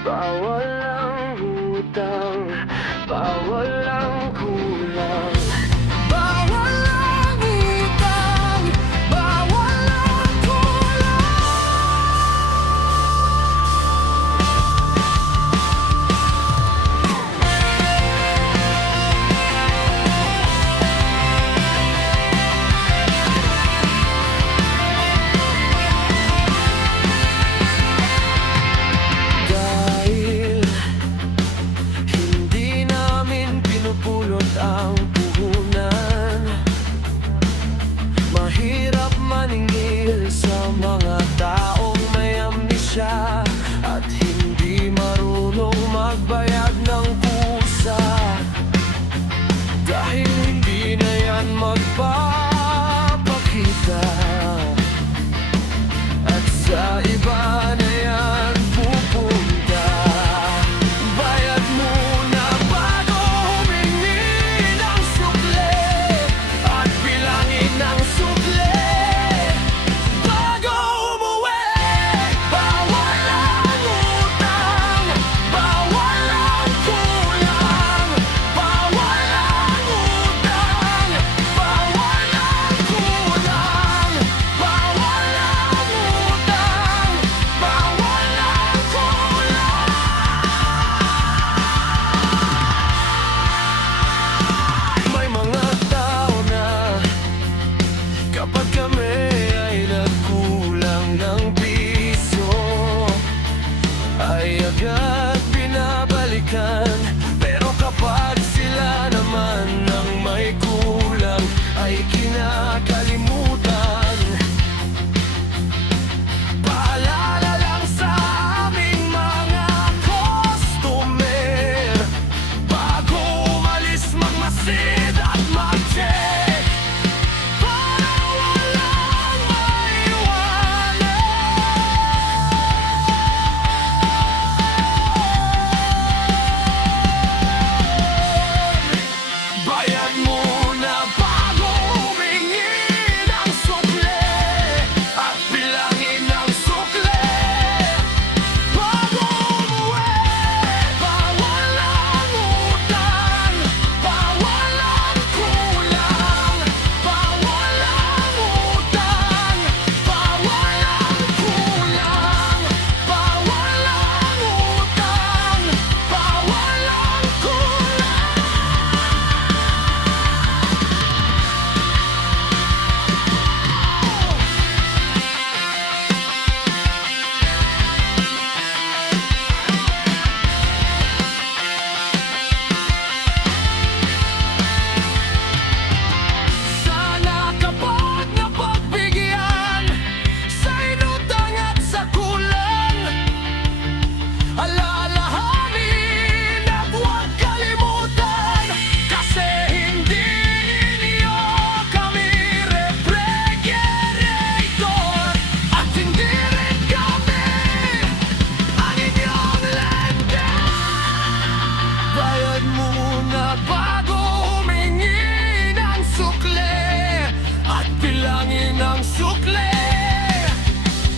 Bawal ang utang, bawal ang kulang. Bawal ang utang, bawal ang kulang. Dahil hindi namin pinupulot ang puhunan, mahirap maningil sa mga taong may amnesya at hindi marunong magbayad ng pusa. Dahil hindi na yan magpapakita at sa iba na yan pupunta. Bayad muna bago humingi ng sukle at bilangin ng sukle bago umuwi. Bawal ang utang, bawal ang kulang. Bawal ang utang, bawal ang kulang. Bawal ang utang, bawal ang kulang. May mga tao na kapag kami ay nagkulang ng piso, ay agad binabalikan. Pero kapag sila naman ang may kulang, ay kinakalimutan. Paalala lang sa aming mga customer, bago umalis magmasid at mag-check para walang maiwanan. Bayad muna bago humingi ng sukle at bilangin ng sukle bago umuwi. Bawal ang utang, bawal ang kulang. Bawal ang utang, bawal ang kulang. Bawal ang utang, bawal ang kulang. Sana kapag napagbigyan sa inutang at sa kulang, alalahanin at huwag kalimutan. Kasi hindi ninyo kami refrigerator at hindi rin kami ang inyong lender. Bayad muna bago humingi ng sukle at bilangin ng sukle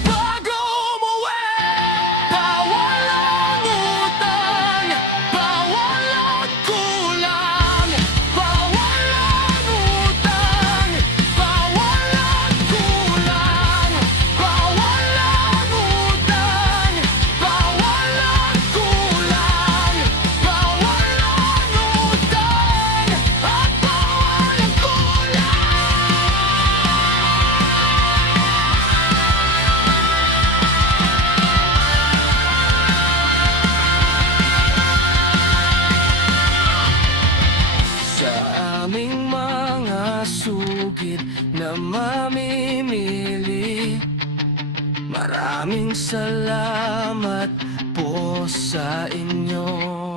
bago umuwi. Bawal ang utang, bawal ang kulang. Bawal ang utang, bawal ang kulang. Bawal ang utang, bawal ang kulang. Bawal ang utang at bawal ang kulang. Sa aming mga sugid na mamimili, maraming salamat po sa inyo.